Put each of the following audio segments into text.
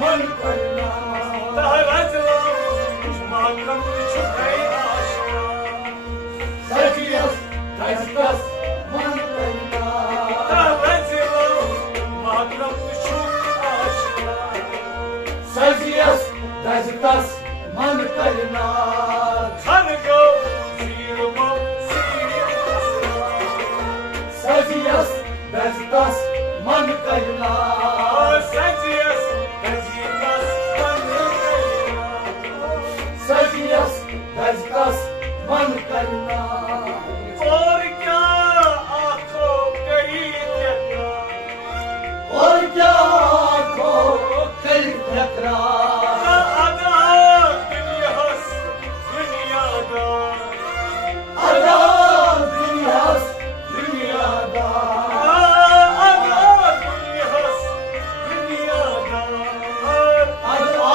मन करना तहरजला मातम छुपई आशा सजियस दजकस मन करना तहरजला मातम छुप आशा सजियस दजकस मन करना खन गो सीर बम सीर असला सजियस दजकस मन करना सजियस दजीकस मन करना सजियस दजकस मन करना और क्या आंखों कही देखना और क्या आँखों कई टकरा अदा दुनियास दुनियादार अदा दुनियास दुनियादार अदा दुनियास दुनियादार अदा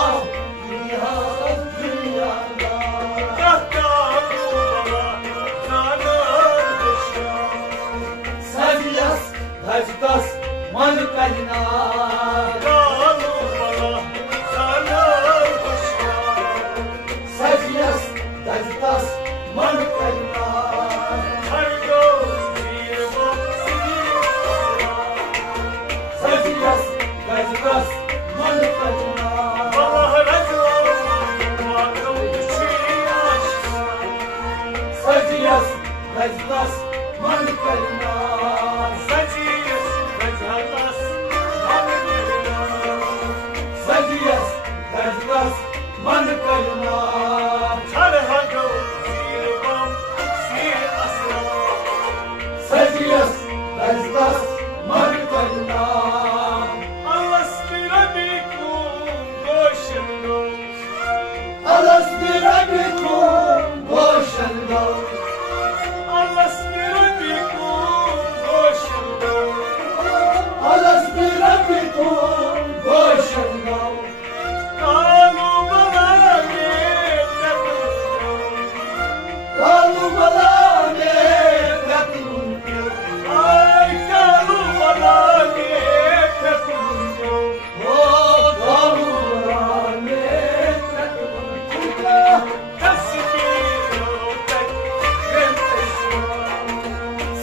दुनियास दुनियादार कहता हूँ बड़ा जाना दुश्मन सजियस दजकस मन करना कालू बड़ा जाना दुश्मन सजियस दजकस मन करना हर गो सीर बम सीर सजियस दजकस मन करना Allah rajla matum छी आशा सजियस दजकस मन करना सजीस बजहतस मन करना सजियस दजकस मन करना हर हगो सीर बम सीर असला सजियस दजकस मन करना Allah spirabikum goshendo अलस बिरबिकुम गोशंगो Allah spirabikum अलस बिरबिकुम goshendo गोशंगो Kalu बलागे तबुको Kalu बलागे प्रतुंक्यो ay kalu balage tekundo ओ कालू बलागे प्रतुंक्यो tasbiro tek remteshwa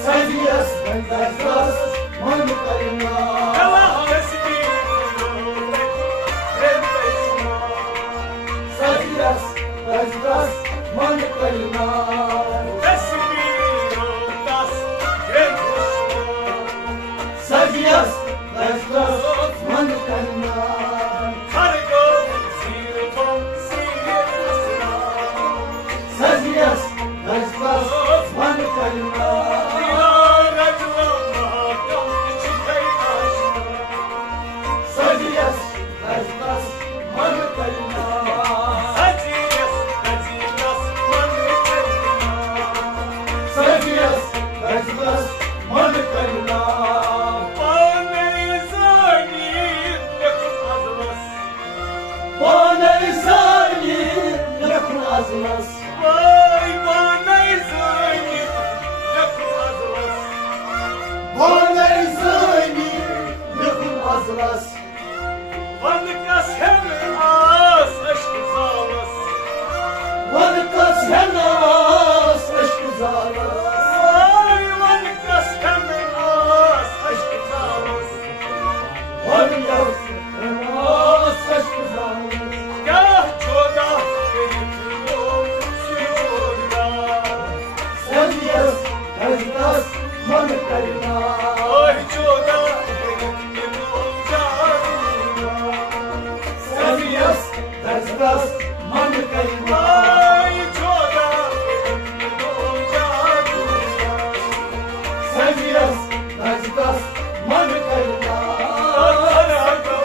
सजियस दजकस मन करना kala tasbiro tek remteshwa सजियस दजकस मन करना tasbiro tas remteshwa सजियस दजकस मन करना har go sir bom sir asla सजियस दजकस मन करना ya rajla matum chhai asha सजियस दजकस मन करना Sajias, dajikas, man karna. सजियस दजकस मन करना Panay zani yakun azlas. Bana sani yakın azlas Vay panay zani yakun azlas. Bana sani yakın azlas Vankas hem az aşk zalas. Vankas henas aşkı zalas Vay vankas hem az aşk zalas. Vankas henas aşkı zalas Gah çoda geritlo sürüyorda. Sadias dajdas man karna Ay çoda geritlo jarda. Sadias dajdas man karna Ay çoda geritlo jarda. Sadias dajdas man karna Kara go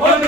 One